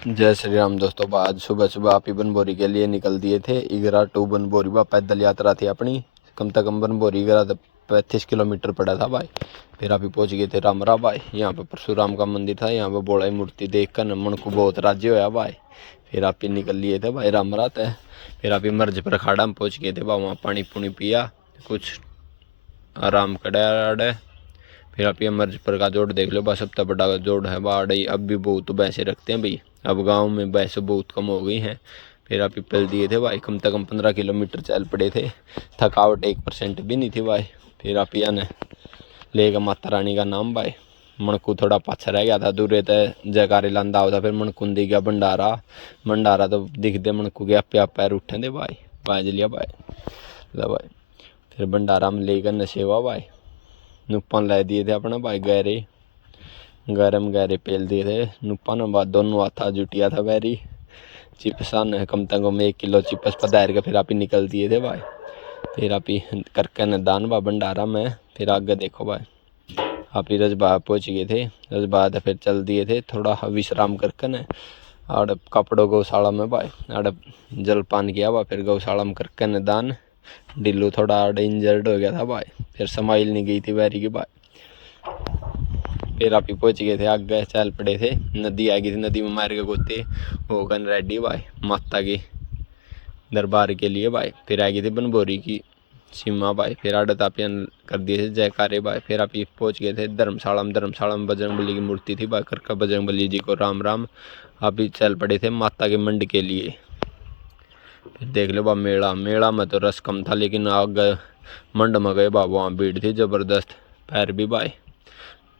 जय श्री राम दोस्तों। आज सुबह सुबह आप ही बनभोरी के लिए निकल दिए थे। इगरा टू बनभोरी पैदल यात्रा थी अपनी। कम से कम बनभोरी इगरा 35 किलोमीटर पड़ा था भाई। फिर आप ही पहुँच गए थे रामरा भाई। यहाँ पे परशुराम का मंदिर था। यहाँ पे बोला मूर्ति देख कर मन को बहुत राज्य होया भाई। फिर आप ही निकल लिए थे भाई रामरा तय। फिर आप ही मर्ज पर अखाड़ा में पहुँच गए थे भाई। वहाँ पानी पुनी पिया, कुछ आराम कड़ा। फिर आप ये मर्ज पर का जोड़ देख लो, बस सबसे बड़ा जोड़ है बाड़ी। अब भी बहुत भैंसे रखते हैं भाई। अब गांव में भैंसे बहुत कम हो गई हैं। फिर आप पेल दिए थे भाई। कम से कम 15 किलोमीटर चल पड़े थे। थकावट 1% भी नहीं थी भाई। फिर आप ने लेगा माता रानी का नाम भाई। मणकू थोड़ा पाछा रह गया था, दूर तय जयकारे लांदा होता। फिर मणकुन दी गया भंडारा तो दिखते मणकू के आपे आप पैर उठे थे भाई। बाज लिया भाई ला भाई। फिर भंडारा में लेकर नशेवा भाई। नुप्पन ला दिए थे अपना भाई। गहरे पेल दिए थे नुप्पा ने बाद। दोनों हाथा जुटिया था बैरी। चिप्सा ने कम से कम 1 किलो चिप्स पधार के फिर आप ही निकल दिए थे भाई। फिर आप ही करके न दान बा भंडारा में। फिर आगे देखो भाई आप ही रजबा पहुँच गए थे। रजबा फिर चल दिए थे थोड़ा विश्राम करके न आड़ कपड़ों गौशाला में भाई। आड़ जलपान किया भाई। फिर गौशाला में करके न दान। डिल्लू थोड़ा आड़ इंजर्ड हो गया था भाई। फिर समाइल नहीं गई थी बैरी की भाई। फिर आप ही पहुँच गए थे आगे चल पड़े थे। नदी आ गई थी, नदी में मार के गोते हो गन रेडी भाई माता के दरबार के लिए भाई। फिर आ गई थी बनभोरी की सीमा भाई। फिर आड़त आप कर दिए थे जयकारे भाई। फिर आप पहुँच गए थे धर्मशाला में बजरंगबली की मूर्ति थी भाई। करका बजरंगबली जी को राम राम। आप ही चल पड़े थे माता के मंड के लिए। फिर देख लो बा मेला में तो रस कम था, लेकिन आगे मंड में गए बा वहाँ भीड़ थी ज़बरदस्त। पैर भी भाई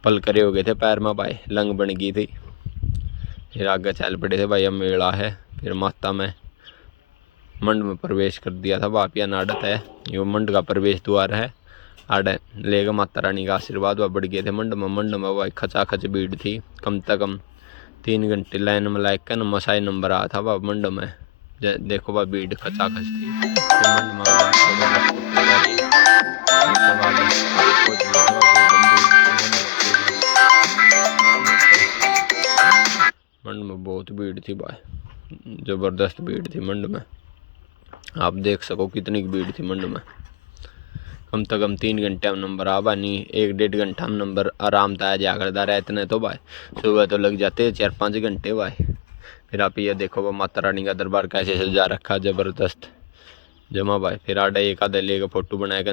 पल करे हो गए थे पैर में भाई, लंग बन गई थी। फिर आगे चल पड़े थे भाई। अब मेला है। फिर माता में मंड में प्रवेश कर दिया था वापिया नाडत है। ये मंड का प्रवेश द्वार है। आड़े लेगा माता रानी का आशीर्वाद वह बढ़ गए थे मंड में भाई। खचाखच भीड़ थी। कम से कम 3 घंटे लाइन में लाइक कर मसाई नंबर आया था वह मंड में। देखो वह भीड़ खचाखच थी। मंड में मंड में बहुत भीड़ थी भाई, ज़बरदस्त भीड़ थी मंड में। आप देख सको कितनी भीड़ थी मंड में। कम से कम 3 घंटे में नंबर आवा नहीं, 1-1.5 घंटा में नंबर आराम था जा करता रहा। इतने तो भाई सुबह तो लग जाते 4-5 घंटे भाई। फिर आप ये देखो वो माता रानी का दरबार कैसे सजा रखा ज़बरदस्त जमा भाई। फिर आडे एक आधे लेके फोटो बनाएगा।